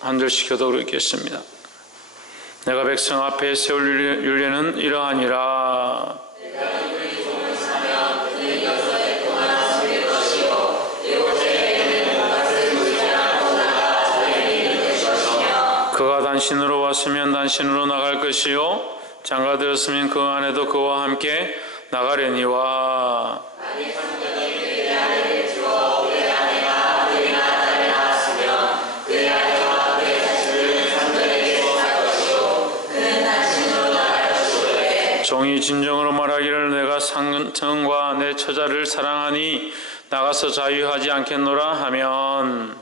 한 절씩 교독을 읽겠습니다. 내가 백성 앞에 세울 율례는 이러하니라. 그가 단신으로 왔으면 단신으로 나갈 것이요 장가되었으면 그 안에도 그와 함께 나가려니와. 종이 진정으로 말하기를 내가 상전과 내 처자를 사랑하니 나가서 자유하지 않겠노라 하면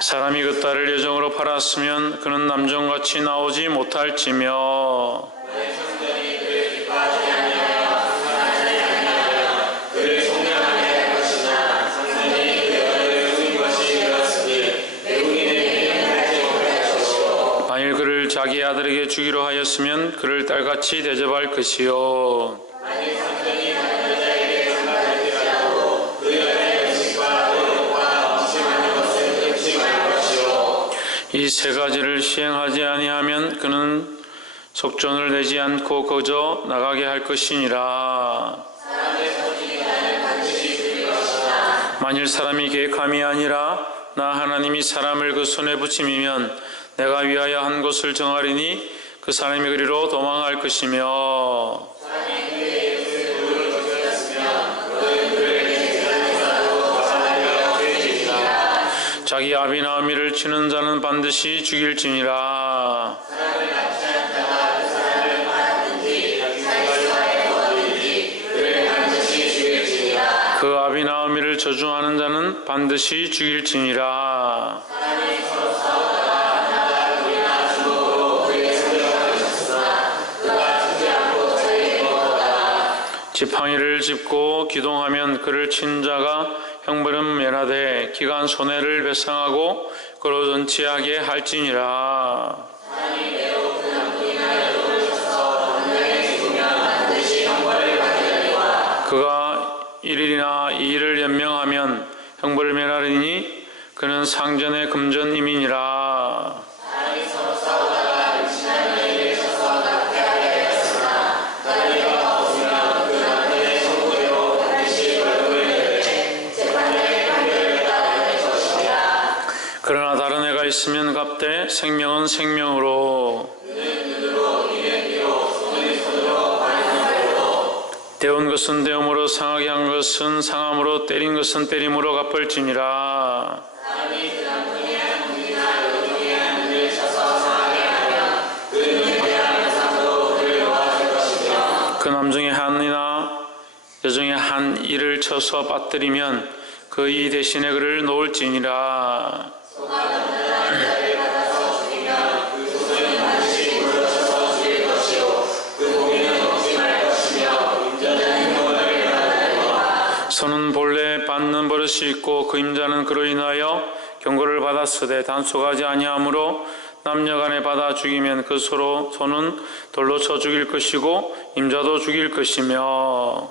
사람이 그 딸을 여종으로 팔았으면 그는 남종같이 나오지 못할지며 만일 그를 자기 아들에게 주기로 하였으면 그를 딸같이 대접할 것이요 이 세 가지를 시행하지 아니하면 그는 속전을 내지 않고 거저 나가게 할 것이니라. 만일 사람이 계획함이 아니라 나 하나님이 사람을 그 손에 붙임이면 내가 위하여 한 곳을 정하리니 그 사람이 그리로 도망할 것이며 자기 아비나 어미를 치는 자는 반드시 죽일지니라. 그 아비나 어미를 저주하는 자는 반드시 죽일지니라. 지팡이를 짚고 기동하면 그를 친 자가 형벌은 면하되 기간 손해를 배상하고 그로 전치하게 할지니라. 그가 1일이나 2일을 연명하면 형벌을 면하리니 그는 상전의 금전임이니라. 그러나 다른 애가 있으면 갚되 생명은 생명으로 데운 것은 데움으로 상하게 한 것은 상함으로 때린 것은 때림으로 갚을지니라. 그 남중에 한이나 여중에 한 이를 쳐서 빠뜨리면 그 이 대신에 그를 놓을지니라. 손은 본래 받는 버릇이 있고 그 임자는 그로 인하여 경고를 받았으되 단속하지 아니하므로 남녀간에 받아 죽이면 그 손은 돌로 쳐 죽일 것이고 임자도 죽일 것이며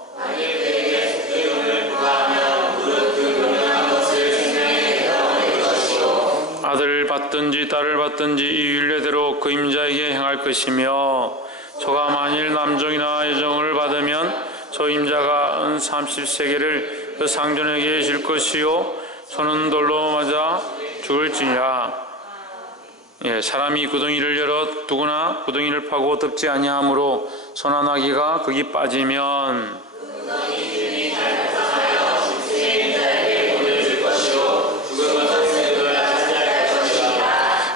아들을 받든지 딸을 받든지 이 율례대로 그 임자에게 행할 것이며 저가 만일 남종이나 여종을 받으면 저 임자가 은 30세겔을 그 상전에게 줄 것이요 손은 돌로 맞아 죽을지니라. 사람이 구덩이를 열어 누구나 구덩이를 파고 덮지 아니하므로 소나 나귀가 거기 빠지면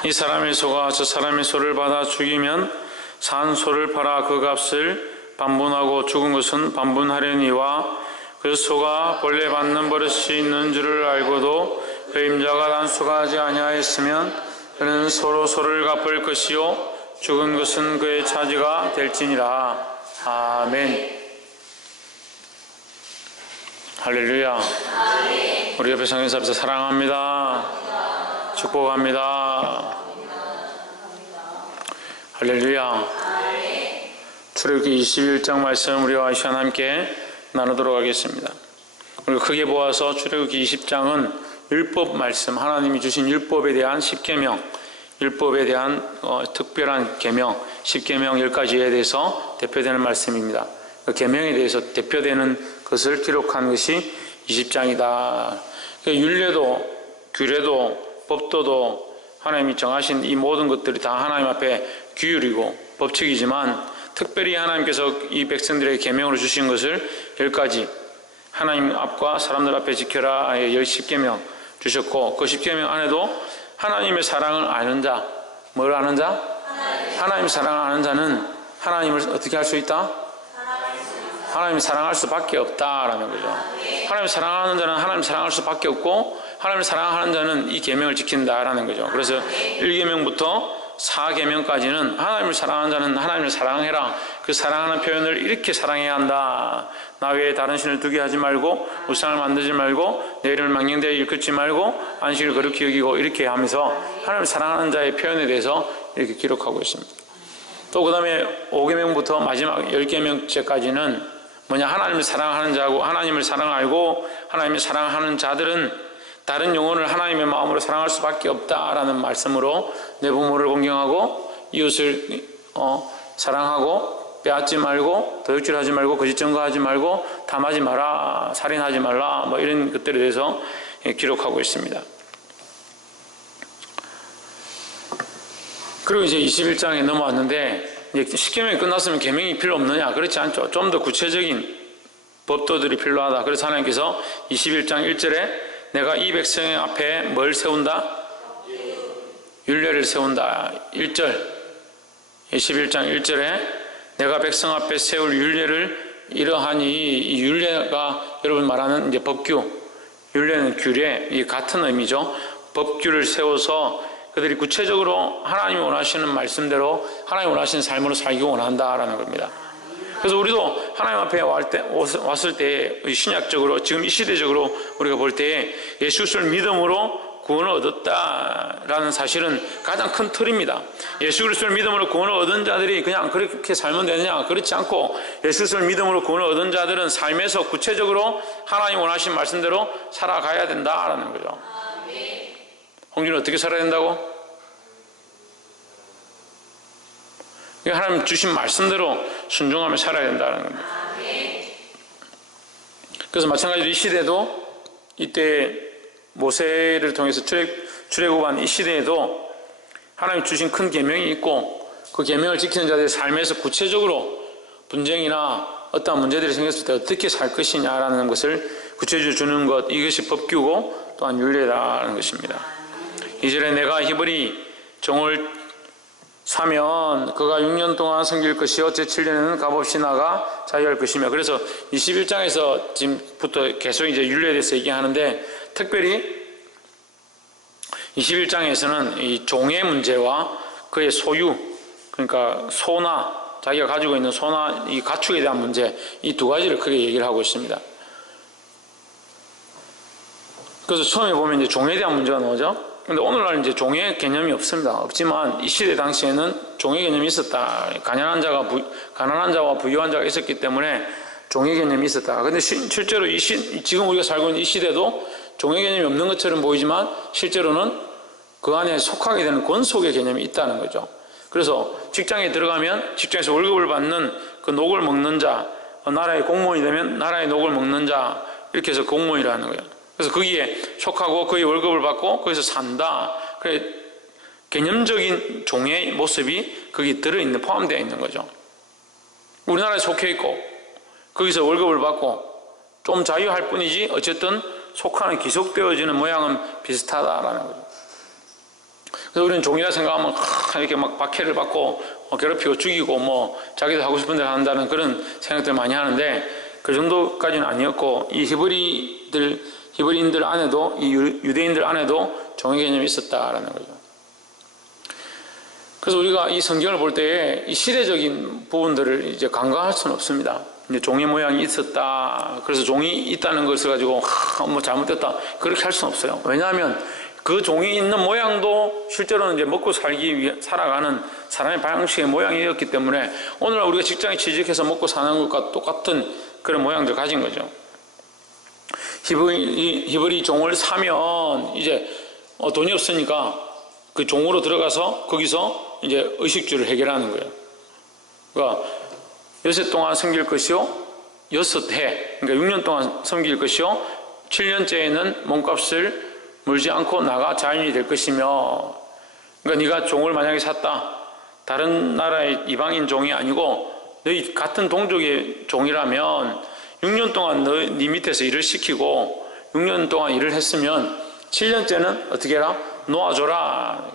이 사람의 소가 저 사람의 소를 받아 죽이면 산 소를 팔아 그 값을 반분하고 죽은 것은 반분하려니와 그 소가 본래 받는 버릇이 있는 줄을 알고도 그 임자가 단속하지 아니하였으면 그는 서로 소를 갚을 것이요 죽은 것은 그의 차지가 될지니라. 아멘. 할렐루야. 우리 옆에 성경사 앞에서 사랑합니다. 축복합니다. 할렐루야. 출애굽기 21장 말씀 우리와 이 시간 함께 나누도록 하겠습니다. 우리가 크게 보아서 출애굽기 20장은 율법 말씀, 하나님이 주신 율법에 대한 10계명, 율법에 대한 특별한 계명, 10계명 10가지에 대해서 대표되는 말씀입니다. 그 계명에 대해서 대표되는 것을 기록한 것이 20장이다. 율례도, 규례도, 법도도 하나님이 정하신 이 모든 것들이 다 하나님 앞에 규율이고 법칙이지만 특별히 하나님께서 이 백성들에게 계명으로 주신 것을 10가지 하나님 앞과 사람들 앞에 지켜라 10계명 주셨고, 그 10계명 안에도 하나님의 사랑을 아는 자, 뭘 아는 자? 하나님의 사랑을 아는 자는 하나님을 어떻게 할 수 있다? 하나님을 사랑할 수밖에 없다라는 거죠. 하나님을 사랑하는 자는 하나님을 사랑할 수밖에 없고, 하나님을 사랑하는 자는 이 계명을 지킨다라는 거죠. 그래서 1계명부터 4계명까지는 하나님을 사랑하는 자는 하나님을 사랑해라. 그 사랑하는 표현을 이렇게 사랑해야 한다. 나 외에 다른 신을 두게 하지 말고, 우상을 만들지 말고, 내 이름을 망령되이 일컫지 말고, 안식을 거룩히 여기고, 이렇게 하면서 하나님을 사랑하는 자의 표현에 대해서 이렇게 기록하고 있습니다. 또 그 다음에 5계명부터 마지막 10계명째까지는 뭐냐, 하나님을 사랑하는 자고, 하나님을 사랑 알고 하나님을 사랑하는 자들은 다른 영혼을 하나님의 마음으로 사랑할 수밖에 없다라는 말씀으로 내 부모를 공경하고 이웃을 사랑하고 빼앗지 말고 도둑질하지 말고 거짓 증거하지 말고 탐하지 마라, 살인하지 말라, 뭐 이런 것들에 대해서 기록하고 있습니다. 그리고 이제 21장에 넘어왔는데, 이제 10계명이 끝났으면 계명이 필요 없느냐? 그렇지 않죠. 좀 더 구체적인 법도들이 필요하다. 그래서 하나님께서 21장 1절에 내가 이 백성의 앞에 뭘 세운다? 율례를 세운다. 1절 21장 1절에 내가 백성 앞에 세울 율례를 이러하니, 이 율례가 여러분 말하는 이제 법규, 율례는 규례, 이 같은 의미죠. 법규를 세워서 그들이 구체적으로 하나님이 원하시는 말씀대로 하나님이 원하시는 삶으로 살기 원한다라는 겁니다. 그래서 우리도 하나님 앞에 왔을 때 신약적으로 지금 이 시대적으로 우리가 볼 때 예수 그리스도를 믿음으로 구원을 얻었다라는 사실은 가장 큰 틀입니다. 예수 그리스도를 믿음으로 구원을 얻은 자들이 그냥 그렇게 살면 되느냐? 그렇지 않고, 예수 그리스도를 믿음으로 구원을 얻은 자들은 삶에서 구체적으로 하나님 원하신 말씀대로 살아가야 된다라는 거죠. 홍준이 어떻게 살아야 된다고? 하나님 주신 말씀대로 순종하며 살아야 된다는 겁니다. 그래서 마찬가지로 이 시대도, 이때 모세를 통해서 출애굽한 이 시대에도 하나님 주신 큰 계명이 있고, 그 계명을 지키는 자들의 삶에서 구체적으로 분쟁이나 어떠한 문제들이 생겼을 때 어떻게 살 것이냐라는 것을 구체적으로 주는 것, 이것이 법규고 또한 율례라는 것입니다. 2절에 내가 히브리 종을 사면 그가 6년 동안 섬길 것이요 제7년에는 값없이 나가 자유할 것이며. 그래서 21장에서 지금부터 계속 이제 율례에 대해서 얘기하는데, 특별히 21장에서는 이 종의 문제와 그의 소유, 그러니까 소나, 자기가 가지고 있는 소나 이 가축에 대한 문제, 이 두 가지를 크게 얘기를 하고 있습니다. 그래서 처음에 보면 이제 종에 대한 문제가 나오죠. 근데 오늘날 이제 종의 개념이 없지만 이 시대 당시에는 종의 개념이 있었다. 가난한 자와 부유한 자가 있었기 때문에 종의 개념이 있었다. 근데 실제로 지금 우리가 살고 있는 이 시대도 종의 개념이 없는 것처럼 보이지만 실제로는 그 안에 속하게 되는 권속의 개념이 있다는 거죠. 그래서 직장에 들어가면 직장에서 월급을 받는 그 녹을 먹는 자, 나라의 공무원이 되면 나라의 녹을 먹는 자, 이렇게 해서 공무원이라는 거예요. 그래서 거기에 속하고 거기에 월급을 받고 거기서 산다. 그래, 개념적인 종의 모습이 거기 포함되어 있는 거죠. 우리나라에 속해 있고 거기서 월급을 받고 좀 자유할 뿐이지 어쨌든 속하는 기속되어지는 모양은 비슷하다라는 거죠. 그래서 우리는 종이라 생각하면 이렇게 막 박해를 받고 괴롭히고 죽이고 자기도 하고 싶은 대로 한다는 그런 생각들 많이 하는데, 그 정도까지는 아니었고, 이 히브리인들 안에도, 이 유대인들 안에도 종의 개념이 있었다라는 거죠. 그래서 우리가 이 성경을 볼 때에 이 시대적인 부분들을 이제 간과할 수는 없습니다. 이제 종의 모양이 있었다, 그래서 종이 있다는 것을 가지고 잘못됐다, 그렇게 할 수는 없어요. 왜냐하면 그 종이 있는 모양도 실제로는 이제 먹고 살기 위해 살아가는 사람의 방식의 모양이었기 때문에 오늘날 우리가 직장에 취직해서 먹고 사는 것과 똑같은 그런 모양들 가진 거죠. 히브리 종을 사면 이제 돈이 없으니까 그 종으로 들어가서 거기서 이제 의식주를 해결하는 거예요. 그러니까 6해 동안 섬길 것이요 6해, 그러니까 6년 동안 섬길 것이요 7년째에는 몸값을 물지 않고 나가 자연이 될 것이며, 그러니까 네가 종을 만약에 샀다, 다른 나라의 이방인 종이 아니고 너희 같은 동족의 종이라면 6년 동안 네 밑에서 일을 시키고 6년 동안 일을 했으면 7년째는 어떻게 해라? 놓아줘라.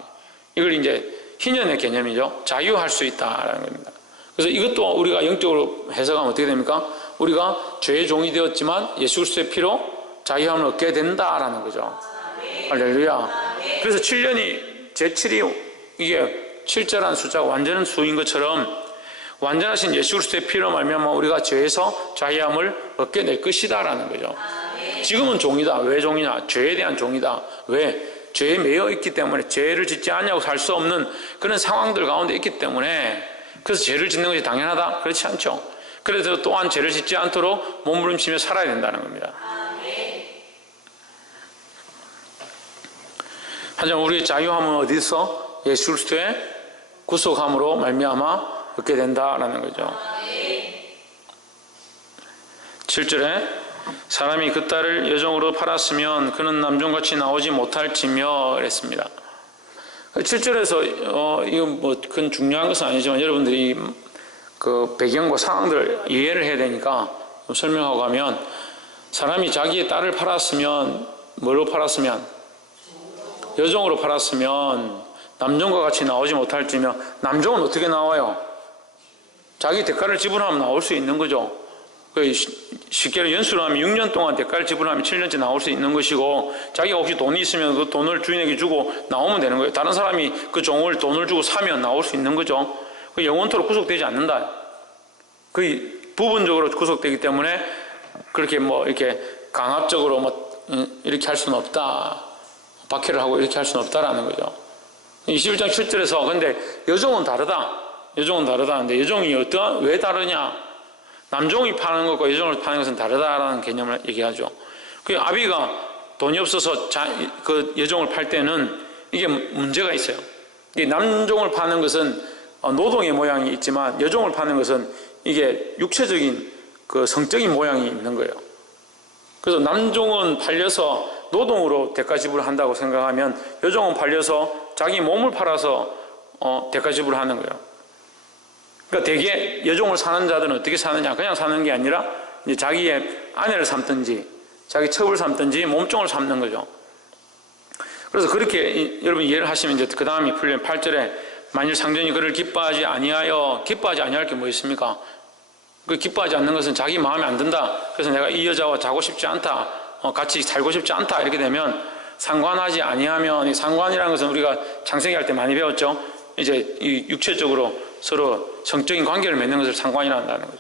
이걸 이제 희년의 개념이죠. 자유할 수 있다라는 겁니다. 그래서 이것도 우리가 영적으로 해석하면 어떻게 됩니까? 우리가 죄의 종이 되었지만 예수 그리스도의 피로 자유함을 얻게 된다라는 거죠. 할렐루야. 그래서 7년이 제7이 이게 7자라는 숫자가 완전한 수인 것처럼 완전하신 예수 그리스도의 피로 말미암아 우리가 죄에서 자유함을 얻게 될 것이다라는 거죠. 지금은 종이다. 왜 종이냐? 죄에 대한 종이다. 왜? 죄에 매여 있기 때문에 죄를 짓지 않냐고 살 수 없는 그런 상황들 가운데 있기 때문에, 그래서 죄를 짓는 것이 당연하다? 그렇지 않죠. 그래서 또한 죄를 짓지 않도록 몸부림치며 살아야 된다는 겁니다. 하지만 우리의 자유함은 어디서? 예수 그리스도의 구속함으로 말미암아 얻게 된다라는 거죠. 7절에 사람이 그 딸을 여종으로 팔았으면 그는 남종같이 나오지 못할지며 그랬습니다. 7절에서 이건 뭐 그건 중요한 것은 아니지만 여러분들이 그 배경과 상황들을 이해를 해야 되니까 좀 설명하고 가면, 사람이 자기의 딸을 팔았으면, 뭐로 팔았으면? 여종으로 팔았으면 남종과 같이 나오지 못할지며, 남종은 어떻게 나와요? 자기 대가를 지불하면 나올 수 있는 거죠. 쉽게 연수로 하면 6년 동안 대가를 지불하면 7년째 나올 수 있는 것이고, 자기가 혹시 돈이 있으면 그 돈을 주인에게 주고 나오면 되는 거예요. 다른 사람이 그 종을 돈을 주고 사면 나올 수 있는 거죠. 영원토록 구속되지 않는다. 그 부분적으로 구속되기 때문에 그렇게 뭐 이렇게 강압적으로 뭐 이렇게 할 수는 없다, 박해를 하고 이렇게 할 수는 없다라는 거죠. 21장 7절에서 근데 여종은 다르다. 여종은 다르다는데 여종이 왜 다르냐? 남종이 파는 것과 여종을 파는 것은 다르다라는 개념을 얘기하죠. 그 아비가 돈이 없어서 그 여종을 팔 때는 이게 문제가 있어요. 이 남종을 파는 것은 노동의 모양이 있지만 여종을 파는 것은 이게 육체적인 그 성적인 모양이 있는 거예요. 그래서 남종은 팔려서 노동으로 대가 지불을 한다고 생각하면 여종은 팔려서 자기 몸을 팔아서 대가 지불을 하는 거예요. 그러니까 대개 여종을 사는 자들은 어떻게 사느냐? 그냥 사는 게 아니라 이제 자기의 아내를 삼든지 자기 첩을 삼든지 몸종을 삼는 거죠. 그래서 그렇게 여러분 이해를 하시면 이제 그 다음이 풀리면 8절에 만일 상전이 그를 기뻐하지 아니하여, 기뻐하지 아니할 게 뭐 있습니까? 그 기뻐하지 않는 것은 자기 마음에 안 든다. 그래서 내가 이 여자와 자고 싶지 않다, 같이 살고 싶지 않다, 이렇게 되면 상관하지 아니하면, 이 상관이라는 것은 우리가 창세기 할 때 많이 배웠죠. 이제 이 육체적으로 서로 성적인 관계를 맺는 것을 상관이라 한다는 거죠.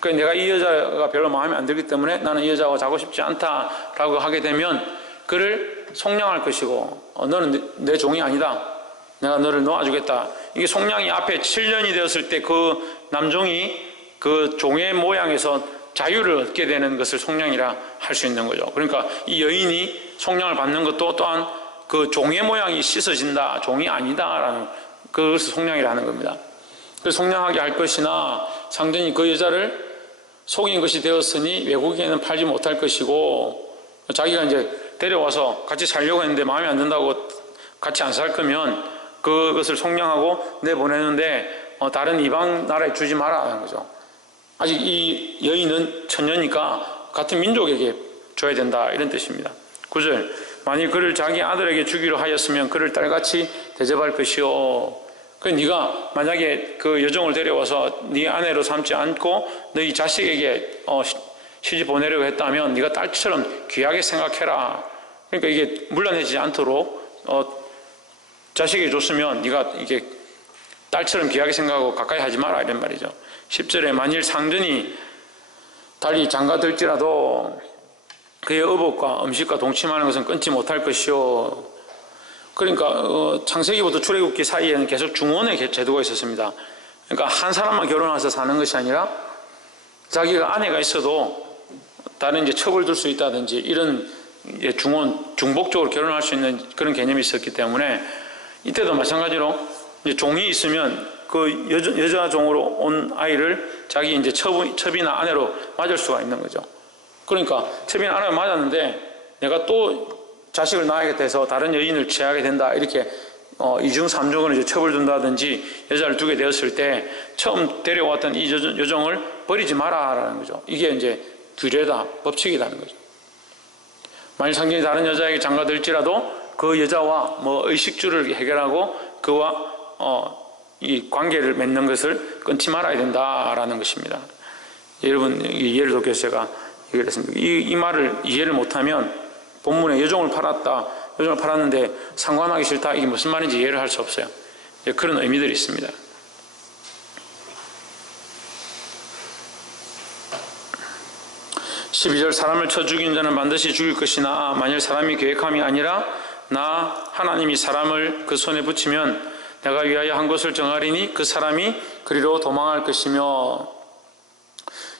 그러니까 내가 이 여자가 별로 마음에 안 들기 때문에 나는 이 여자와 자고 싶지 않다라고 하게 되면 그를 속량할 것이고, 너는 내 종이 아니다, 내가 너를 놓아주겠다. 이게 속량이 앞에 7년이 되었을 때 그 남종이 그 종의 모양에서 자유를 얻게 되는 것을 속량이라 할 수 있는 거죠. 그러니까 이 여인이 속량을 받는 것도 또한 그 종의 모양이 씻어진다, 종이 아니다라는 그것을 속량이라 하는 겁니다. 그래서 속량하게 할 것이나 상전이 그 여자를 속인 것이 되었으니 외국인에는 팔지 못할 것이고, 자기가 이제 데려와서 같이 살려고 했는데 마음에 안 든다고 같이 안 살 거면 그것을 속량하고 내보내는데 다른 이방 나라에 주지 마라는 거죠. 아직 이 여인은 처녀니까 같은 민족에게 줘야 된다, 이런 뜻입니다. 9절 만일 그를 자기 아들에게 주기로 하였으면 그를 딸같이 대접할 것이요. 그 네가 만약에 그 여종을 데려와서 네 아내로 삼지 않고 너희 자식에게 시집 보내려고 했다면 네가 딸처럼 귀하게 생각해라. 그러니까 이게 물러내지 않도록 자식에게 줬으면 네가 이게 딸처럼 귀하게 생각하고 가까이 하지 마라, 이런 말이죠. 10절에 만일 상전이 달리 장가들지라도 그의 의복과 음식과 동침하는 것은 끊지 못할 것이요. 그러니까 창세기부터 출애굽기 사이에는 계속 중혼의 제도가 있었습니다. 그러니까 한 사람만 결혼해서 사는 것이 아니라 자기가 아내가 있어도 다른 이제 첩을 둘 수 있다든지 이런 중혼, 중복적으로 결혼할 수 있는 그런 개념이 있었기 때문에 이때도 마찬가지로 이제 종이 있으면 그 여자 종으로 온 아이를 자기 이제 첩이나 아내로 맞을 수가 있는 거죠. 그러니까 첩이나 아내로 맞았는데 내가 또 자식을 낳아야겠다 해서 다른 여인을 취하게 된다. 이렇게 이중 삼중으로 이제 첩을 둔다든지 여자를 두게 되었을 때 처음 데려왔던 이 여종을 버리지 마라라는 거죠. 이게 이제 규례다, 법칙이라는 거죠. 만일 상전이 다른 여자에게 장가들지라도 그 여자와 뭐 의식주를 해결하고 그와 이 관계를 맺는 것을 끊지 말아야 된다라는 것입니다. 여러분, 이해를 돕기 위해서 제가 얘기를 했습니다. 이 말을 이해를 못하면 본문에 여종을 팔았다, 여종을 팔았는데 상관하기 싫다, 이게 무슨 말인지 이해를 할 수 없어요. 그런 의미들이 있습니다. 12절 사람을 쳐 죽인 자는 반드시 죽일 것이나 만일 사람이 계획함이 아니라 나 하나님이 사람을 그 손에 붙이면 내가 위하여 한 곳을 정하리니 그 사람이 그리로 도망할 것이며,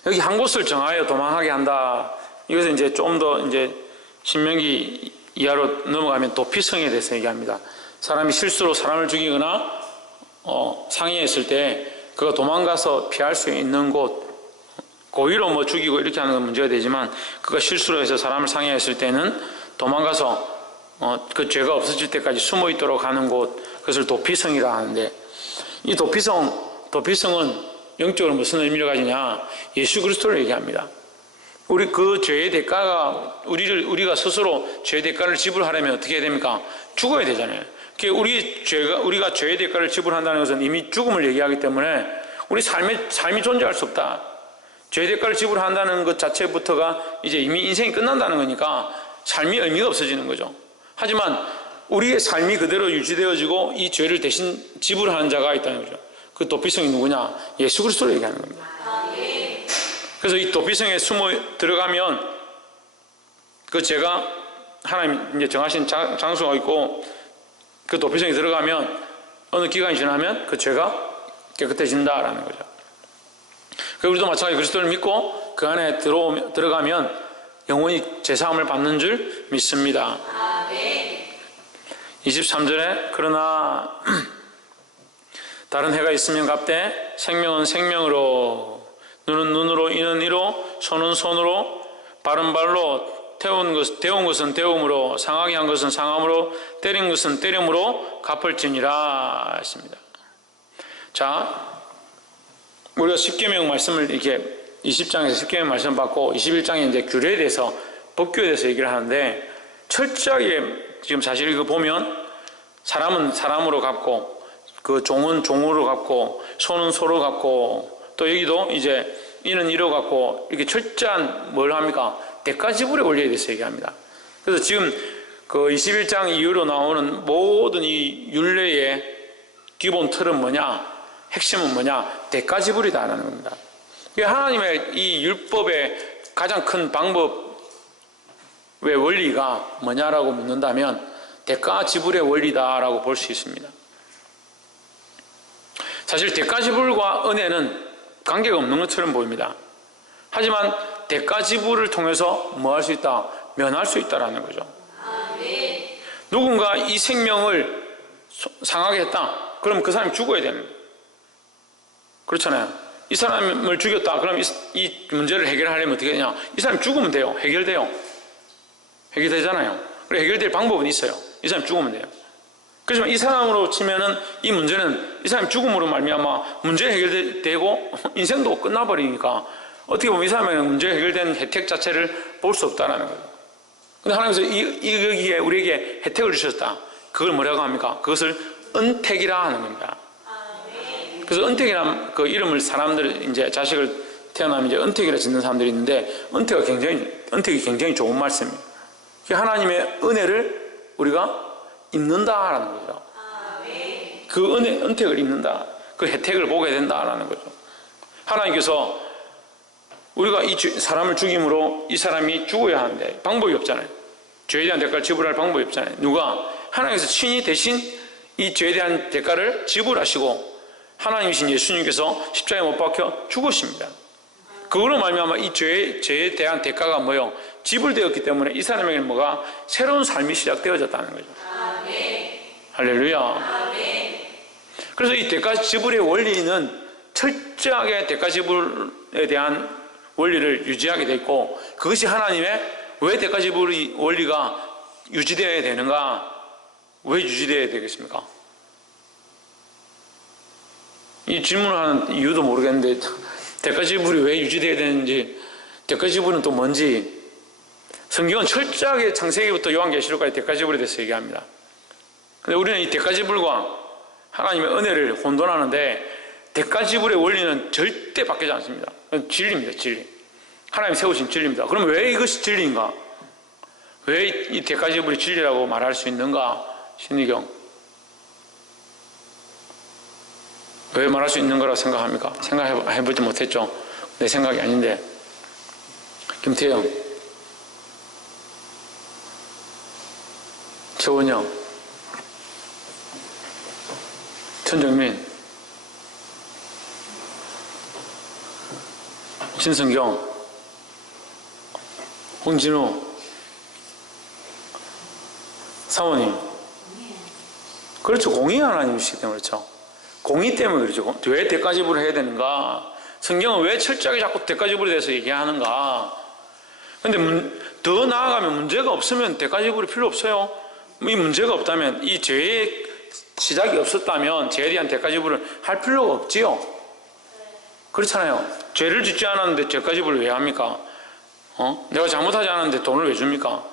여기 한 곳을 정하여 도망하게 한다. 이것은 이제 좀 더 이제 신명기 이하로 넘어가면 도피성에 대해서 얘기합니다. 사람이 실수로 사람을 죽이거나 상해했을 때 그가 도망가서 피할 수 있는 곳, 고의로 뭐 죽이고 이렇게 하는 건 문제가 되지만 그가 실수로 해서 사람을 상해했을 때는 도망가서 그 죄가 없어질 때까지 숨어 있도록 하는 곳, 그것을 도피성이라 하는데, 이 도피성은 영적으로 무슨 의미를 가지냐? 예수 그리스도를 얘기합니다. 우리 그 죄의 대가가 우리가 스스로 죄의 대가를 지불하려면 어떻게 해야 됩니까? 죽어야 되잖아요. 우리가 죄의 대가를 지불한다는 것은 이미 죽음을 얘기하기 때문에 우리 삶이 존재할 수 없다. 죄의 대가를 지불한다는 것 자체부터가 이제 이미 인생이 끝난다는 거니까 삶이 의미가 없어지는 거죠. 하지만 우리의 삶이 그대로 유지되어지고 이 죄를 대신 지불하는 자가 있다는 거죠. 그 도피성이 누구냐? 예수 그리스도를 얘기하는 겁니다. 그래서 이 도피성에 숨어 들어가면 그 죄가 하나님 이제 정하신 장소가 있고 그 도피성에 들어가면 어느 기간이 지나면 그 죄가 깨끗해진다라는 거죠. 우리도 마찬가지 그리스도를 믿고 그 안에 들어가면 영원히 제사함을 받는 줄 믿습니다. 23절에 그러나 다른 해가 있으면 갑되 생명은 생명으로, 눈은 눈으로, 이는 이로, 손은 손으로, 발은 발로, 데운 것은 데움으로, 상하게 한 것은 상함으로, 때린 것은 때림으로 갚을지니라 했습니다. 자, 우리가 십계명 말씀을 이렇게 20장에서 십계명 말씀 받고 21장에 이제 규례에 대해서, 법규에 대해서 얘기를 하는데, 철저하게 지금 사실 이거 보면 사람은 사람으로 갚고 그 종은 종으로 갚고 소는 소로 갚고 또 여기도 이제 이는 이로 갚고 이렇게 철저한 뭘 합니까? 대가 지불의 원리에 대해서 얘기합니다. 그래서 지금 그 21장 이후로 나오는 모든 이 율례의 기본 틀은 뭐냐? 핵심은 뭐냐? 대가 지불이다라는 겁니다. 하나님의 이 율법의 가장 큰 방법의 원리가 뭐냐라고 묻는다면 대가 지불의 원리다라고 볼 수 있습니다. 사실 대가 지불과 은혜는 관계가 없는 것처럼 보입니다. 하지만 대가 지불을 통해서 뭐 할 수 있다? 면할 수 있다라는 거죠. 누군가 이 생명을 상하게 했다. 그럼 그 사람이 죽어야 되는 거예요. 그렇잖아요. 이 사람을 죽였다. 그럼 이 문제를 해결하려면 어떻게 되냐? 이 사람이 죽으면 돼요. 해결되잖아요. 그래, 해결될 방법은 있어요. 이 사람이 죽으면 돼요. 그렇지만 이 사람으로 치면은 이 문제는 이 사람이 죽음으로 말미암아 문제 해결되고 인생도 끝나버리니까 어떻게 보면 이 사람에게는 문제 해결된 혜택 자체를 볼 수 없다라는 거예요. 근데 하나님께서 여기에 우리에게 혜택을 주셨다. 그걸 뭐라고 합니까? 그것을 은택이라 하는 겁니다. 그래서 은택이라는 그 이름을 사람들 이제 자식을 태어나면 이제 은택이라 짓는 사람들이 있는데 은택이 굉장히 좋은 말씀이에요. 하나님의 은혜를 우리가 입는다라는 거죠. 그 은택을 입는다. 그 혜택을 보게 된다라는 거죠. 하나님께서 우리가 이 사람을 죽임으로 이 사람이 죽어야 하는데 방법이 없잖아요. 죄에 대한 대가를 지불할 방법이 없잖아요. 누가? 하나님께서 친히 대신 이 죄에 대한 대가를 지불하시고 하나님이신 예수님께서 십자가에 못 박혀 죽으십니다. 그걸로 말미암아 이 죄에 대한 대가가 뭐요? 지불되었기 때문에 이 사람에게는 뭐가? 새로운 삶이 시작되어졌다는 거죠. 아멘. 할렐루야. 아멘. 그래서 이 대가 지불의 원리는 철저하게 대가 지불에 대한 원리를 유지하게 돼 있고, 그것이 하나님의 왜 대가 지불의 원리가 유지되어야 되는가? 왜 유지되어야 되겠습니까? 이 질문을 하는 이유도 모르겠는데 대가 지불이 왜 유지되어야 되는지, 대가 지불은 또 뭔지 성경은 철저하게 창세기부터 요한계시록까지 대가 지불에 대해서 얘기합니다. 근데 우리는 이 대가 지불과 하나님의 은혜를 혼돈하는데, 대가 지불의 원리는 절대 바뀌지 않습니다. 진리입니다. 진리. 하나님이 세우신 진리입니다. 그럼 왜 이것이 진리인가? 왜 이 대가 지불이 진리라고 말할 수 있는가? 신의경. 왜 말할 수 있는 거라고 생각합니까? 생각해보지 못했죠. 내 생각이 아닌데. 김태영, 최원영, 천정민, 신성경, 홍진호, 사모님. 그렇죠. 공의 하나님이시기 때문에 그렇죠. 공의 때문에 그렇죠. 왜 대가 지불을 해야 되는가? 성경은 왜 철저하게 자꾸 대가 지불에 대해서 얘기하는가? 근데 더 나아가면 문제가 없으면 대가 지불이 필요 없어요. 이 문제가 없다면, 이 죄의 시작이 없었다면 죄에 대한 대가 지불을 할 필요가 없지요. 그렇잖아요. 죄를 짓지 않았는데 대가 지불을 왜 합니까? 내가 잘못하지 않았는데 돈을 왜 줍니까?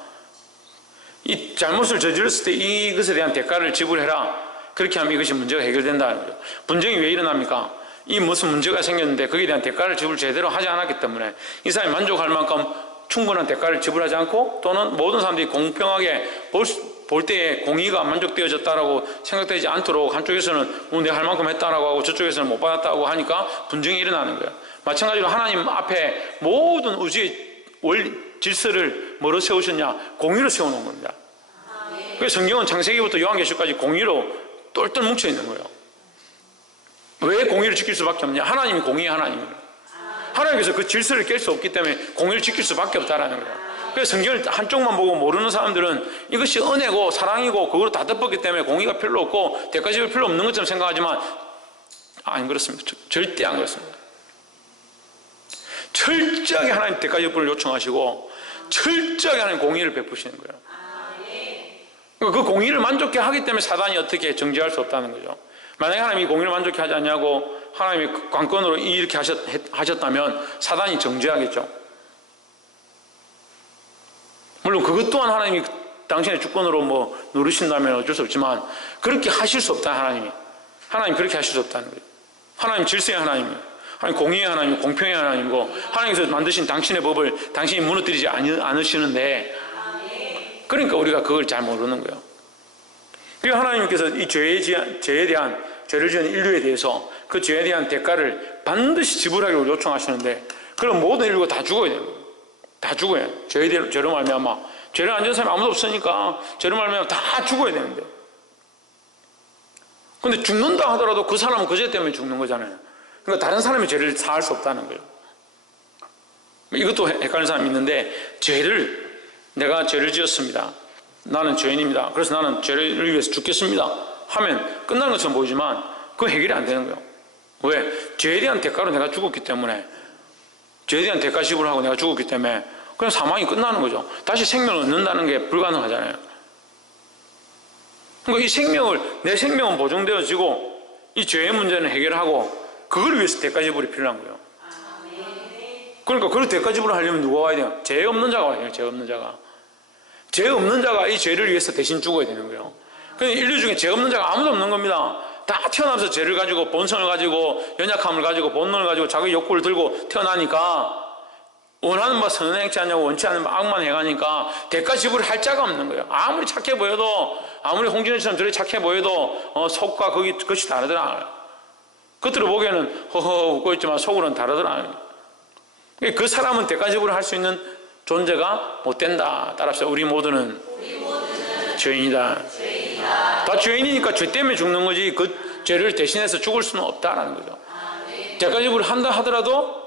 이 잘못을 저질렀을 때 이것에 대한 대가를 지불해라. 그렇게 하면 이것이 문제가 해결된다는 거죠. 분쟁이 왜 일어납니까? 이 무슨 문제가 생겼는데 거기에 대한 대가를 지불 제대로 하지 않았기 때문에, 이 사람이 만족할 만큼 충분한 대가를 지불하지 않고, 또는 모든 사람들이 공평하게 볼 때에 공의가 만족되어졌다라고 생각되지 않도록 한쪽에서는 내가 할 만큼 했다라고 하고 저쪽에서는 못 받았다고 하니까 분쟁이 일어나는 거예요. 마찬가지로 하나님 앞에 모든 우주의 질서를 뭐로 세우셨냐? 공의로 세워놓은 겁니다. 그래서 성경은 창세기부터 요한계시록까지 공의로 똘똘 뭉쳐있는 거예요. 왜 공의를 지킬 수밖에 없냐? 하나님이 공의의 하나님이에요. 하나님께서 그 질서를 깰 수 없기 때문에 공의를 지킬 수밖에 없다라는 거예요. 그래서 성경을 한쪽만 보고 모르는 사람들은 이것이 은혜고 사랑이고 그거로 다 덮었기 때문에 공의가 필요 없고 대가 지불 필요 없는 것처럼 생각하지만 안 그렇습니다. 절대 안 그렇습니다. 철저하게 하나님 대가 지불을 요청하시고 철저하게 하나님 공의를 베푸시는 거예요. 그 공의를 만족해 하기 때문에 사단이 어떻게 정죄할 수 없다는 거죠. 만약에 하나님이 공의를 만족해 하지 않냐고 하나님이 관건으로 이렇게 하셨다면 사단이 정죄하겠죠. 물론 그것 또한 하나님이 당신의 주권으로 뭐 누르신다면 어쩔 수 없지만 그렇게 하실 수 없다. 하나님 그렇게 하실 수 없다는 거예요. 하나님 질서의 하나님이에요. 하나님 공의의 하나님이고 공평의 하나님이고 하나님께서 만드신 당신의 법을 당신이 무너뜨리지 않으시는데, 그러니까 우리가 그걸 잘 모르는 거예요. 그리고 하나님께서 이 죄를 지은 인류에 대해서 그 죄에 대한 대가를 반드시 지불하기를 요청하시는데, 그럼 모든 인류가 다 죽어야 돼요. 다 죽어야 해요. 죄로 말미암아. 죄를 안 지은 사람이 아무도 없으니까 죄로 말미암아 다 죽어야 되는데, 근데 죽는다 하더라도 그 사람은 그 죄 때문에 죽는 거잖아요. 그러니까 다른 사람이 죄를 사할 수 없다는 거예요. 이것도 헷갈리는 사람이 있는데, 내가 죄를 지었습니다. 나는 죄인입니다. 그래서 나는 죄를 위해서 죽겠습니다 하면 끝나는 것처럼 보이지만 그건 해결이 안 되는 거예요. 왜? 죄에 대한 대가로 내가 죽었기 때문에, 죄에 대한 대가 지불하고 내가 죽었기 때문에 그냥 사망이 끝나는 거죠. 다시 생명을 얻는다는 게 불가능하잖아요. 그러니까 내 생명은 보존되어지고 이 죄의 문제는 해결하고 그걸 위해서 대가 지불이 필요한 거예요. 그러니까 그걸 대가 지불을 하려면 누가 와야 돼요? 죄 없는 자가 와야 돼요. 죄 없는 자가 이 죄를 위해서 대신 죽어야 되는 거예요. 그러니까 인류 중에 죄 없는 자가 아무도 없는 겁니다. 다 태어나면서 죄를 가지고 본성을 가지고 연약함을 가지고 본능을 가지고 자기 욕구를 들고 태어나니까 원하는 바 선을 행치 않냐고 원치 않는 바 악만 해가니까 대가 지불을 할 자가 없는 거예요. 아무리 착해 보여도, 아무리 홍진호처럼 저렇게 착해 보여도 속과 그것이 다르더라. 겉으로 보기에는 허허 웃고 있지만 속으로는 다르더라. 그 사람은 대가 지불을 할 수 있는 존재가 못 된다. 따라서 우리 모두는 죄인이다. 다 죄인이니까 죄 때문에 죽는 거지 그 죄를 대신해서 죽을 수는 없다라는 거죠. 대가 지불을 한다 하더라도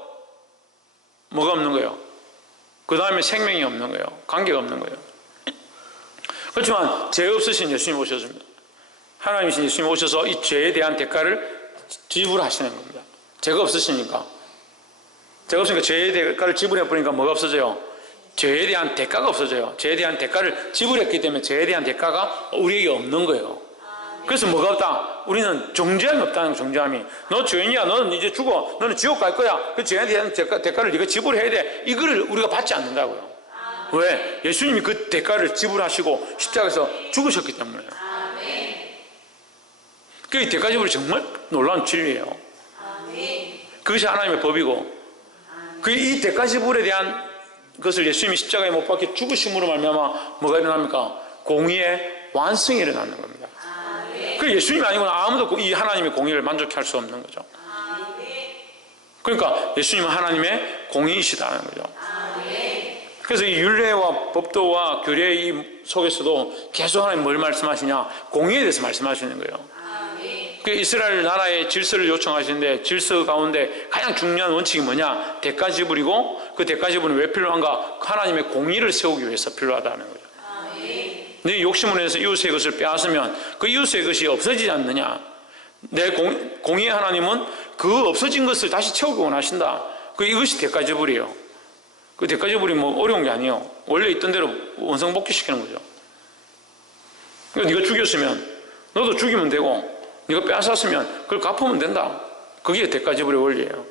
뭐가 없는 거예요? 그 다음에 생명이 없는 거예요. 관계가 없는 거예요. 그렇지만 죄 없으신 예수님 오셨습니다. 하나님이신 예수님 오셔서 이 죄에 대한 대가를 지불하시는 겁니다. 죄가 없으시니까. 죄가 없으니까 죄의 대가를 지불해버리니까 뭐가 없어져요? 죄에 대한 대가가 없어져요. 죄에 대한 대가를 지불했기 때문에 죄에 대한 대가가 우리에게 없는 거예요. 그래서 뭐가 없다? 우리는 정죄함이 없다는 거예요. 정죄함이. 너 죄인이야. 너는 이제 죽어. 너는 지옥 갈 거야. 그 죄에 대한 대가를 네가 지불해야 돼. 이거를 우리가 받지 않는다고요. 왜? 예수님이 그 대가를 지불하시고 십자가에서 죽으셨기 때문에요. 그 대가 지불이 정말 놀라운 진리예요. 그것이 하나님의 법이고 이 대가 지불에 대한 것을 예수님이 십자가에 못 박혀 죽으심으로 말미암아 뭐가 일어납니까? 공의의 완성이 일어나는 겁니다. 그 예수님이 아니고는 아무도 이 하나님의 공의를 만족할 수 없는 거죠. 그러니까 예수님은 하나님의 공의이시다는 거죠. 그래서 이 율례와 법도와 규례 이 속에서도 계속 하나님 뭘 말씀하시냐? 공의에 대해서 말씀하시는 거예요. 그 이스라엘 나라의 질서를 요청하시는데 질서 가운데 가장 중요한 원칙이 뭐냐? 대가 지불이고 그 대가 지불은 왜 필요한가? 하나님의 공의를 세우기 위해서 필요하다는 거죠. 내 욕심을 해서 이웃의 것을 빼앗으면 그 이웃의 것이 없어지지 않느냐? 내 공의의 하나님은 그 없어진 것을 다시 채우기 원하신다. 이것이 대가 지불이에요. 그 대가 지불이 뭐 어려운 게 아니에요. 원래 있던 대로 원성복귀시키는 거죠. 그러니까 네가 죽였으면 너도 죽이면 되고 네가 빼앗았으면 그걸 갚으면 된다. 그게 대가 지불의 원리예요.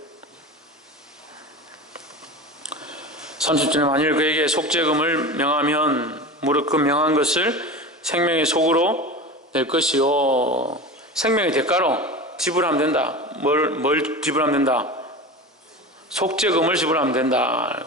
30절에 만일 그에게 속죄금을 명하면 무릇 그 명한 것을 생명의 속으로 낼 것이요. 생명의 대가로 지불하면 된다. 뭘 지불하면 된다? 속죄금을 지불하면 된다.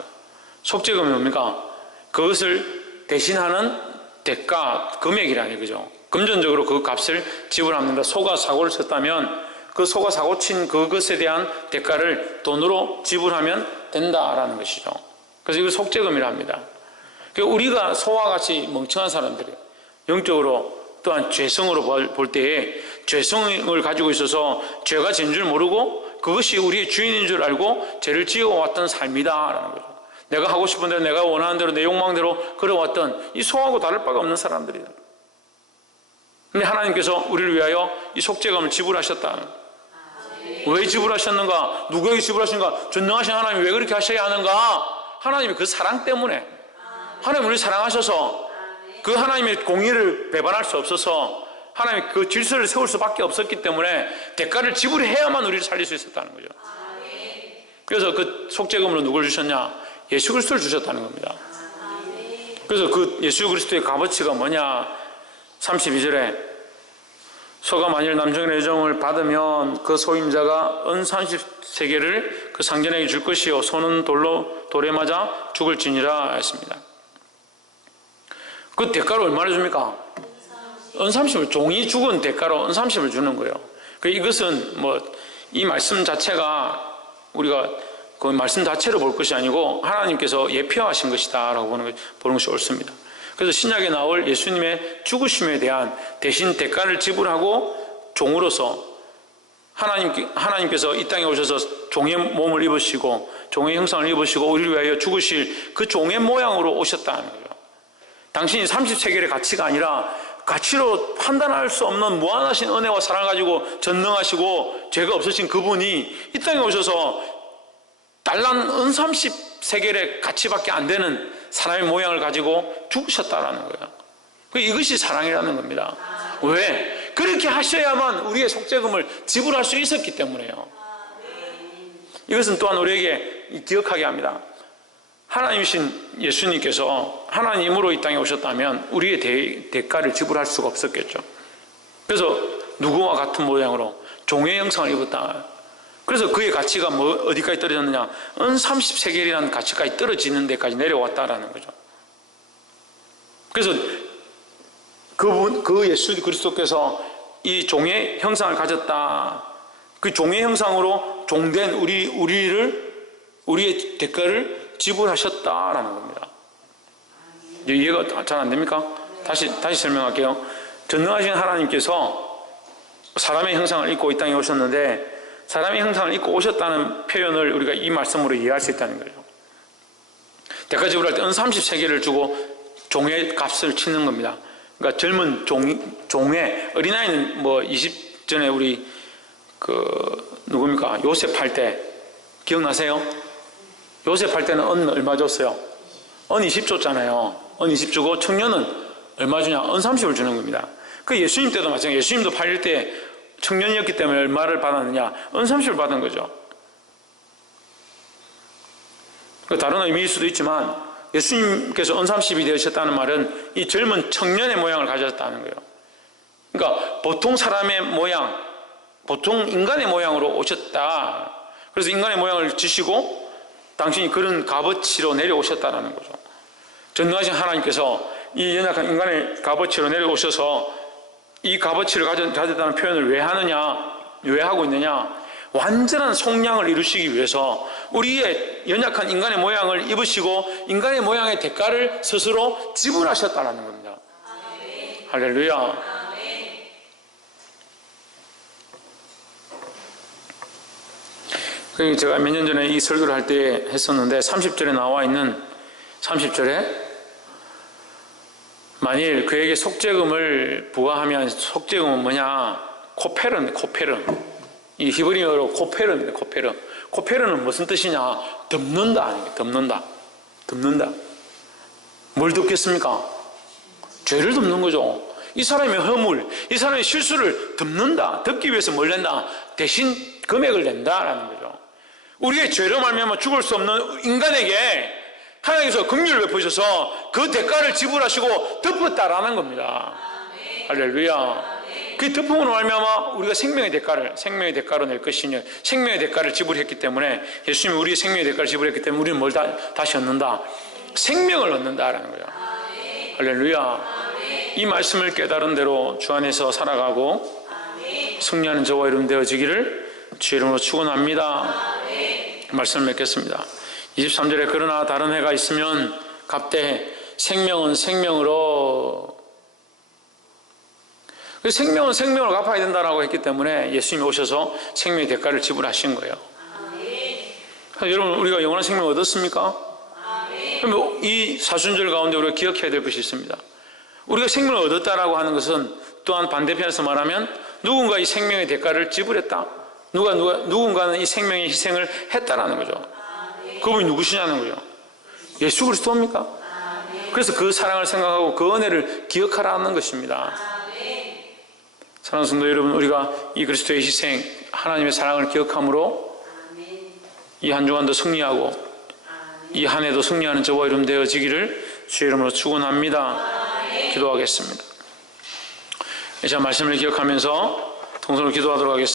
속죄금이 뭡니까? 그것을 대신하는 대가, 금액이라는 거죠. 금전적으로 그 값을 지불하면 된다. 소가 사고를 쳤다면 그 소가 사고 친 그것에 대한 대가를 돈으로 지불하면 된다라는 것이죠. 그래서 이걸 속죄금이라 합니다. 우리가 소와 같이 멍청한 사람들이에요. 영적으로 또한 죄성으로 볼 때에 죄성을 가지고 있어서 죄가 죄인 줄 모르고 그것이 우리의 주인인 줄 알고 죄를 지어왔던 삶이다라는 거죠. 내가 하고 싶은 대로 내가 원하는 대로 내 욕망대로 걸어왔던 이 소하고 다를 바가 없는 사람들이에요. 근데 하나님께서 우리를 위하여 이 속죄금을 지불하셨다. 왜 지불하셨는가? 누구에게 지불하셨는가? 전능하신 하나님이 왜 그렇게 하셔야 하는가? 하나님의 그 사랑 때문에 하나님 우리를 사랑하셔서 그 하나님의 공의를 배반할 수 없어서 하나님의 그 질서를 세울 수밖에 없었기 때문에 대가를 지불해야만 우리를 살릴 수 있었다는 거죠. 그래서 그 속죄금으로 누굴 주셨냐? 예수 그리스도를 주셨다는 겁니다. 그래서 그 예수 그리스도의 값어치가 뭐냐? 32절에 소가 만일 남종의 애정을 받으면 그 소임자가 은 30세겔을 그 상전에게 줄 것이요 소는 돌에 맞아 죽을지니라 했습니다. 그 대가로 얼마나 줍니까? 은 30을 종이 죽은 대가로 은 30을 주는 거예요. 이것은 이 말씀 자체가 우리가 그 말씀 자체를 볼 것이 아니고 하나님께서 예표하신 것이다 라고 보는 것이 옳습니다. 그래서 신약에 나올 예수님의 죽으심에 대한 대신 대가를 지불하고 종으로서 하나님께서 이 땅에 오셔서 종의 몸을 입으시고 종의 형상을 입으시고 우리를 위하여 죽으실 그 종의 모양으로 오셨다는 거예요. 당신이 30세겔의 가치가 아니라 가치로 판단할 수 없는 무한하신 은혜와 사랑을 가지고 전능하시고 죄가 없으신 그분이 이 땅에 오셔서 달란 은 30세겔의 가치밖에 안 되는 사람의 모양을 가지고 죽으셨다라는 거예요. 이것이 사랑이라는 겁니다. 왜? 그렇게 하셔야만 우리의 속죄금을 지불할 수 있었기 때문에요. 이것은 또한 우리에게 기억하게 합니다. 하나님이신 예수님께서 하나님으로 이 땅에 오셨다면 우리의 대가를 지불할 수가 없었겠죠. 그래서 누구와 같은 모양으로 종의 형상을 입었다. 그래서 그의 가치가 어디까지 떨어졌느냐? 은 30세겔이라는 가치까지 떨어지는 데까지 내려왔다라는 거죠. 그래서 그 예수 그리스도께서 이 종의 형상을 가졌다. 그 종의 형상으로 종된 우리의 대가를 지불하셨다라는 겁니다. 이해가 잘 안 됩니까? 다시 설명할게요. 전능하신 하나님께서 사람의 형상을 입고 이 땅에 오셨는데 사람의 형상을 입고 오셨다는 표현을 우리가 이 말씀으로 이해할 수 있다는 거예요. 대가 지불할 때 은 30세겔을 주고 종의 값을 치는 겁니다. 그러니까 젊은 종의 어린아이는 뭐 20 전에 우리 누굽니까? 요셉 할 때 기억나세요? 요셉 할 때는 은 얼마 줬어요? 은 20 줬잖아요. 은 20 주고 청년은 얼마 주냐? 은 30을 주는 겁니다. 그 예수님 때도 마찬가지예요. 예수님도 팔릴 때 청년이었기 때문에 얼마를 받았느냐? 은 30을 받은 거죠. 다른 의미일 수도 있지만 예수님께서 은 30이 되셨다는 말은 이 젊은 청년의 모양을 가졌다는 거예요. 그러니까 보통 사람의 모양, 보통 인간의 모양으로 오셨다. 그래서 인간의 모양을 지시고 당신이 그런 값어치로 내려오셨다는 거죠. 전능하신 하나님께서 이 연약한 인간의 값어치로 내려오셔서 이 값어치를 가졌다는 표현을 왜 하느냐, 왜 하고 있느냐? 완전한 속량을 이루시기 위해서 우리의 연약한 인간의 모양을 입으시고 인간의 모양의 대가를 스스로 지불하셨다는 겁니다. 아멘. 할렐루야. 아멘. 제가 몇 년 전에 이 설교를 할 때 했었는데 30절에 나와 있는 30절에 만일 그에게 속죄금을 부과하면 속죄금은 뭐냐? 코페른. 이 히브리어로 코페르입니다. 코페르는 무슨 뜻이냐? 덮는다. 뭘 덮겠습니까? 죄를 덮는 거죠. 이 사람의 허물, 이 사람의 실수를 덮는다. 덮기 위해서 뭘 낸다? 대신 금액을 낸다라는 거죠. 우리의 죄로 말미암아 죽을 수 없는 인간에게 하나님께서 긍휼을 베푸셔서 그 대가를 지불하시고 덮었다라는 겁니다. 할렐루야. 그 덮음으로 말미암아 우리가 생명의 대가로 낼 것이냐, 생명의 대가를 지불했기 때문에 예수님이 우리의 생명의 대가를 지불했기 때문에 우리는 뭘 다시 얻는다? 생명을 얻는다라는 거예요. 할렐루야. 이 말씀을 깨달은 대로 주 안에서 살아가고 승리하는 저와 여러분 되어지기를 주의 이름으로 축원합니다. 말씀을 맺겠습니다. 23절에 그러나 다른 해가 있으면 갑대 생명은 생명으로, 생명은 생명을 갚아야 된다라고 했기 때문에 예수님이 오셔서 생명의 대가를 지불하신 거예요. 여러분, 우리가 영원한 생명을 얻었습니까? 그러면 이 사순절 가운데 우리가 기억해야 될 것이 있습니다. 우리가 생명을 얻었다라고 하는 것은 또한 반대편에서 말하면 누군가 이 생명의 대가를 지불했다. 누군가는 이 생명의 희생을 했다라는 거죠. 그분이 누구시냐는 거죠. 예수 그리스도입니까? 그래서 그 사랑을 생각하고 그 은혜를 기억하라는 것입니다. 사랑하는 성도 여러분, 우리가 이 그리스도의 희생, 하나님의 사랑을 기억함으로 이 한 주간도 승리하고 이 한 해도 승리하는 저와 여러분 되어지기를 주의 이름으로 축원합니다. 기도하겠습니다. 자, 말씀을 기억하면서 통성으로 기도하도록 하겠습니다.